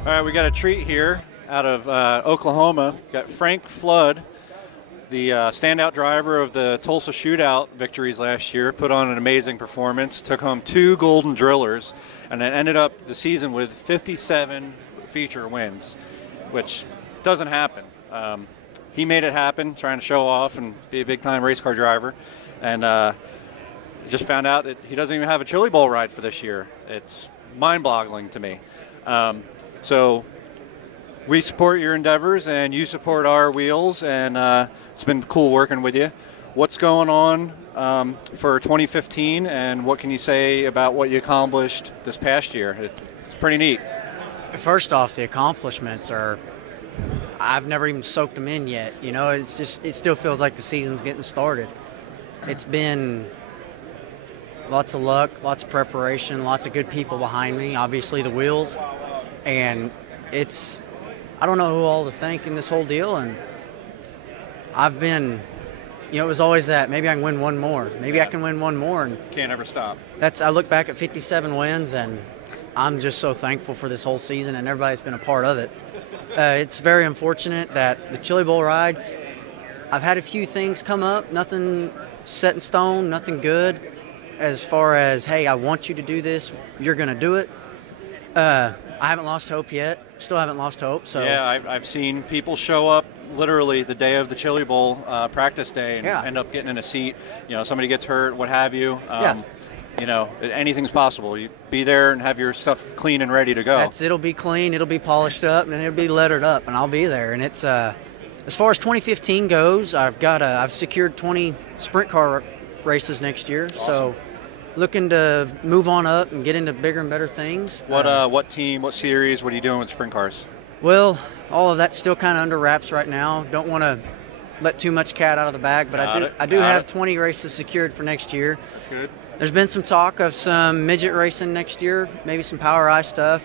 All right, we got a treat here out of Oklahoma. Got Frank Flood, the standout driver of the Tulsa Shootout victories last year. Put on an amazing performance, took home 2 golden drillers, and then ended up the season with 57 feature wins, which doesn't happen. He made it happen, trying to show off and be a big-time race car driver, and just found out that he doesn't even have a Chili Bowl ride for this year. It's mind-boggling to me. So we support your endeavors, and you support our wheels, and it's been cool working with you. What's going on for 2015, and what can you say about what you accomplished this past year? It's pretty neat. First off, the accomplishments are, I've never even soaked them in yet. You know, it's just, it still feels like the season's getting started. It's been lots of luck, lots of preparation, lots of good people behind me, obviously the wheels. And it's, I don't know who all to thank in this whole deal. And I've been, you know, it was always that, maybe I can win one more. Maybe I can win one more. And can't ever stop. I look back at 57 wins, and I'm just so thankful for this whole season and everybody that's been a part of it. It's very unfortunate that the Chili Bowl rides, I've had a few things come up, nothing set in stone, nothing good as far as, hey, I want you to do this, you're going to do it. I haven't lost hope yet. Still haven't lost hope. So yeah, I've seen people show up literally the day of the Chili Bowl practice day and end up getting in a seat. You know, somebody gets hurt, what have you. You know, anything's possible. You be there and have your stuff clean and ready to go. It'll be clean, it'll be polished up, and it'll be lettered up, and I'll be there. And it's as far as 2015 goes, I've secured 20 sprint car races next year. Awesome. So looking to move on up and get into bigger and better things. What team, what series, what are you doing with sprint cars? Well, all of that's still kind of under wraps right now. Don't want to let too much cat out of the bag, but I do have 20 races secured for next year. That's good. There's been some talk of some midget racing next year, maybe some PRI stuff.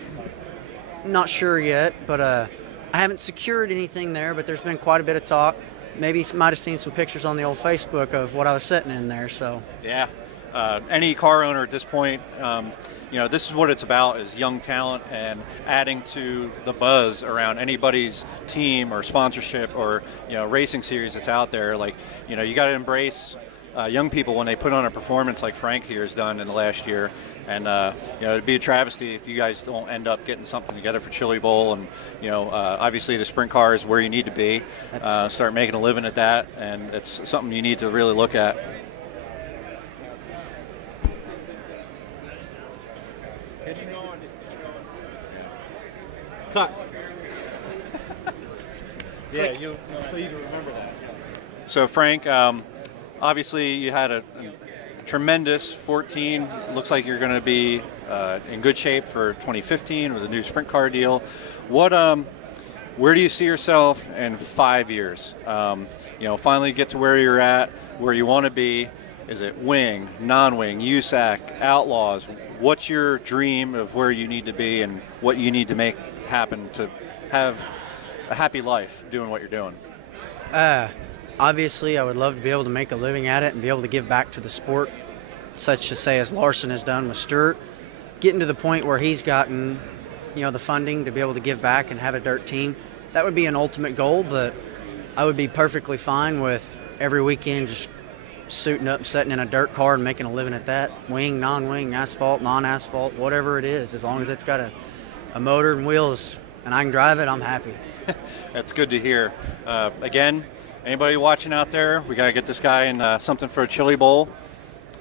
Not sure yet, but I haven't secured anything there, but there's been quite a bit of talk. Maybe you might have seen some pictures on the old Facebook of what I was sitting in there. So yeah. Any car owner at this point, you know, this is what it's about, is young talent and adding to the buzz around anybody's team or sponsorship or, you know, racing series that's out there. Like, you know, you got to embrace young people when they put on a performance like Frank here has done in the last year. And, you know, it'd be a travesty if you guys don't end up getting something together for Chili Bowl. And, you know, obviously the sprint car is where you need to be. Start making a living at that, and it's something you need to really look at. Cut. Yeah, so you can remember that. So Frank, obviously you had a tremendous 14. Looks like you're going to be in good shape for 2015 with a new sprint car deal. Where do you see yourself in 5 years? You know, finally get to where you're at, where you want to be. Is it wing, non-wing, USAC, Outlaws? What's your dream of where you need to be and what you need to make happen to have a happy life doing what you're doing? Obviously, I would love to be able to make a living at it and be able to give back to the sport, such to say as Larson has done with Stewart. Getting to the point where he's gotten, you know, the funding to be able to give back and have a dirt team, that would be an ultimate goal, but I would be perfectly fine with every weekend just suiting up, sitting in a dirt car and making a living at that. Wing, non-wing, asphalt, non-asphalt, whatever it is, as long as it's got a motor and wheels and I can drive it, I'm happy. That's good to hear. Again, anybody watching out there, we got to get this guy in something for a Chili Bowl.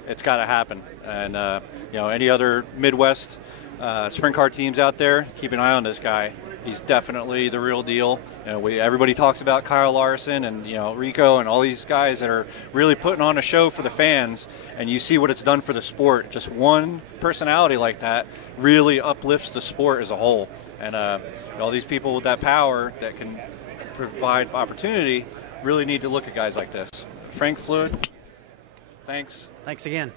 It's got to happen. And you know, any other Midwest sprint car teams out there, keep an eye on this guy. He's definitely the real deal. You know, everybody talks about Kyle Larson and, you know, Rico and all these guys that are really putting on a show for the fans, and you see what it's done for the sport. Just one personality like that really uplifts the sport as a whole. And all these people with that power that can provide opportunity really need to look at guys like this. Frank Flood, thanks. Thanks again.